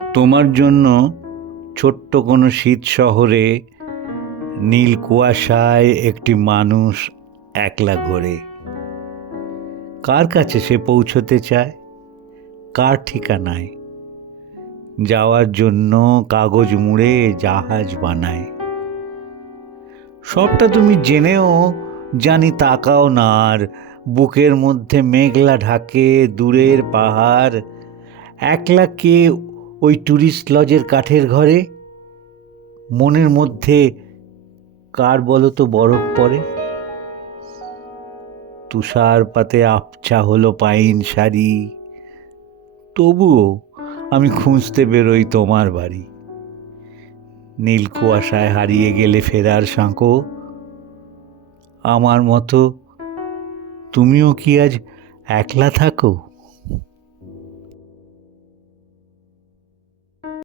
তোমার জন্য ছোট্ট কোনো শীত শহরে নীল কুয়াশায় একটি মানুষ একলা ঘোরে। কার কাছে সে পৌঁছতে চায়, কার ঠিকানায়? যাওয়ার জন্য কাগজ মুড়ে জাহাজ বানায়। সবটা তুমি জেনেও জানি তাকাও না, আর বুকের মধ্যে মেঘলা ঢাকে দূরের পাহাড়। একলা কে ওই টুরিস্ট লজের কাঠের ঘরে? মনের মধ্যে কার বলো তো বরফ পড়ে? তুষার পাতে আবছা হলো পাইন শাড়ি, তবুও আমি খুঁজতে বেরোই তোমার বাড়ি। নীল কুয়াশায় হারিয়ে গেলে ফেরার সাঁকো, আমার মতো তুমিও কি আজ একলা থাকো?